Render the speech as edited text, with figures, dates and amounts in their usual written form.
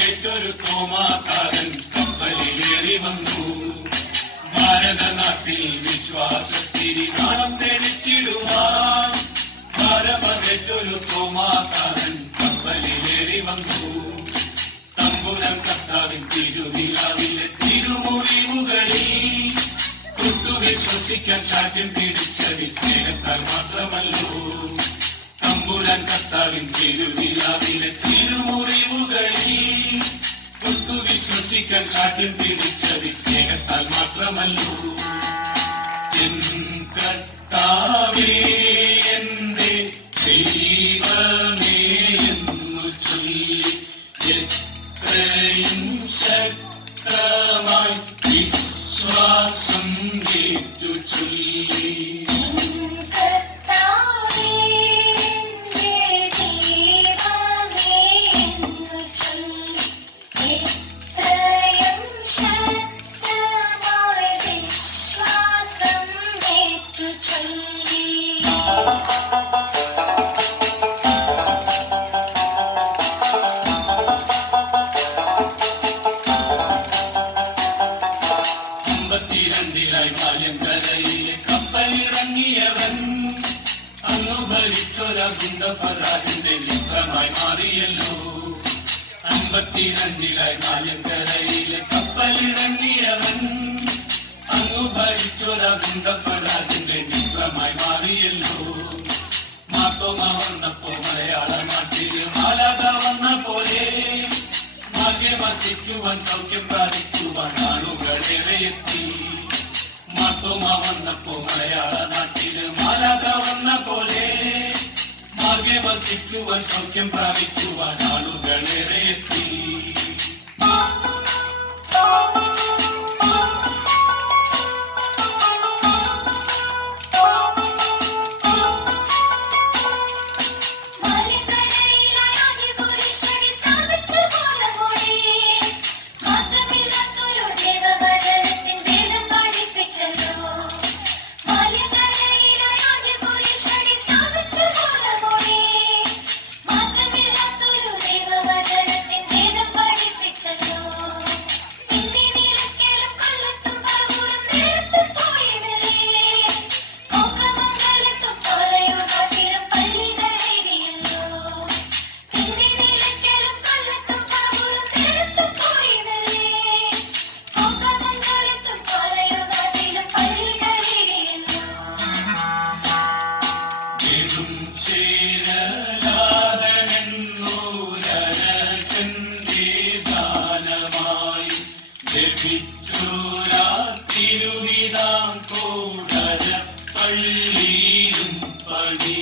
പെറ്റൊരു തോമാക്കാരൻ കപ്പലിലേറി വന്നു. ഭാരതനാട്ടിൽ വിശ്വാസത്തിരി നാളം തെളിച്ചിടുവാൻ ഭാരമതെറ്റൊരു തോമാക്കാരൻ കപ്പലിലേറി വന്നു. തമ്പുരാൻ കർത്താവിൻ തിരുവിലാവിലെ തിരുമുറിവുകളിൽ വിശ്വസിക്കാൻ സാധ്യം പിടിച്ചത് സ്നേഹത്താൽ മാത്രമല്ലോ. തമ്പുരാൻ കർത്താവിൻ തിരുവിലാവിലെ തിരുമുറിവുകളിൽ വിശ്വസിക്കാൻ സാധ്യം പിടിച്ചത് സ്നേഹത്താൽ മാത്രമല്ലോ. കർത്താവേ എന്റെ ദൈവമേ എന്നു ചൊല്ലി എത്രയും ശക്തമായി വിശ്വാസം ഏറ്റു ചൊല്ലി. കരയിലെ കപ്പലിറങ്ങിയവൻ അന്നു ഭരിച്ചൊരാജിന്റെ മിത്രമായി മാറിയല്ലോ. 52 മായങ്കരയിലെ കപ്പലിറങ്ങിയവൻ അന്നു ഭരിച്ചൊരാജിന്റെ മിത്രമായി മാറിയല്ലോ. മാത്തോമ വന്നപ്പോ മലയാള നാട്ടില് മാലാക വന്ന പോലെ ഭാഗ്യം വസിക്കുവാൻ സൗഖ്യം പ്രാപിക്കുവാൻ ആളുകളേറെ എത്തി. മാത്തോമ വന്നപ്പോ മലയാള നാട്ടില് മാലാക വന്ന പോലെ ഭാഗ്യം വസിക്കുവാൻ സൗഖ്യം പ്രാപിക്കുവാൻ ആളുകളേറെ എത്തി. തിരുവിതാംകൂടര പള്ളിയിലും പണി